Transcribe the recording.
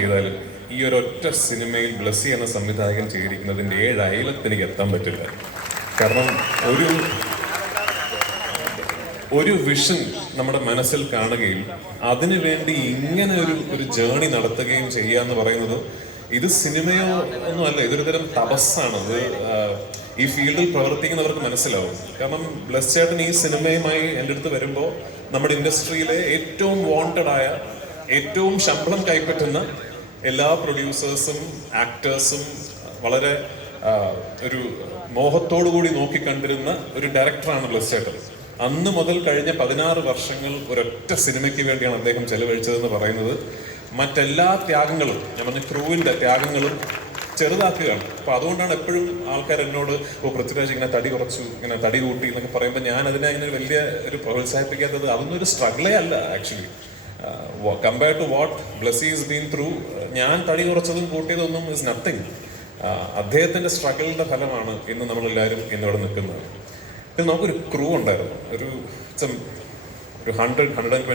ചെയ്താൽ ഈ ഒരു ഒറ്റ സിനിമയിൽ ബ്ലസ്സി എന്ന സംവിധായകൻ ചെയ്തിരിക്കുന്നതിന്റെ ഏഴ് അയലത്ത് എത്താൻ പറ്റില്ല. കാരണം ഒരു ഒരു വിഷൻ നമ്മുടെ മനസ്സിൽ കാണുകയും അതിനുവേണ്ടി ഇങ്ങനെ ഒരു ഒരു ജേണി നടത്തുകയും ചെയ്യുക എന്ന് പറയുന്നത് ഇത് സിനിമയോ ഒന്നുമല്ല ഇതൊരു തരം തപസ്സാണ്. അത് ഈ ഫീൽഡിൽ പ്രവർത്തിക്കുന്നവർക്ക് മനസ്സിലാവും. കാരണം ബ്ലസ് ചേട്ടൻ ഈ സിനിമയുമായി എന്റെ അടുത്ത് വരുമ്പോൾ നമ്മുടെ ഇൻഡസ്ട്രിയിലെ ഏറ്റവും വാണ്ടഡ് ആയ ഏറ്റവും ശമ്പളം കൈപ്പറ്റുന്ന എല്ലാ പ്രൊഡ്യൂസേഴ്സും ആക്ടേഴ്സും വളരെ ഒരു മോഹത്തോടു കൂടി നോക്കിക്കണ്ടിരുന്ന ഒരു ഡയറക്ടറാണ് ബ്ലസ്റ്റേട്ടർ അന്ന് മുതൽ കഴിഞ്ഞ പതിനാറ് വർഷങ്ങൾ ഒരൊറ്റ സിനിമയ്ക്ക് വേണ്ടിയാണ് അദ്ദേഹം ചെലവഴിച്ചതെന്ന് പറയുന്നത്. മറ്റെല്ലാ ത്യാഗങ്ങളും ഞാൻ പറഞ്ഞ ക്രൂവിന്റെ ത്യാഗങ്ങളും ചെറുതാക്കുകയാണ്. അപ്പൊ അതുകൊണ്ടാണ് എപ്പോഴും ആൾക്കാർ എന്നോട് ഓ പൃഥ്വിരാജ് ഇങ്ങനെ തടി കുറച്ചു ഇങ്ങനെ തടി കൂട്ടി എന്നൊക്കെ പറയുമ്പോൾ ഞാൻ അതിനെ അങ്ങനെ വലിയ ഒരു പ്രോത്സാഹിപ്പിക്കാത്തത് അതൊന്നും ഒരു സ്ട്രഗിളേ അല്ല actually compare to what Blessy's been through ഞാൻ തടി കുറച്ചതും കൂട്ടിയതൊന്നും ഇസ് നത്തിങ് അദ്ദേഹത്തിന്റെ സ്ട്രഗിളിന്റെ ഫലമാണ് ഇന്ന് നമ്മളെല്ലാവരും ഇന്നിവിടെ നിൽക്കുന്നത്. പിന്നെ നമുക്കൊരു ക്രൂ ഉണ്ടായിരുന്നു. ഒരു ഒരു ഹൺഡ്രഡ് ഹൺഡ്രഡ്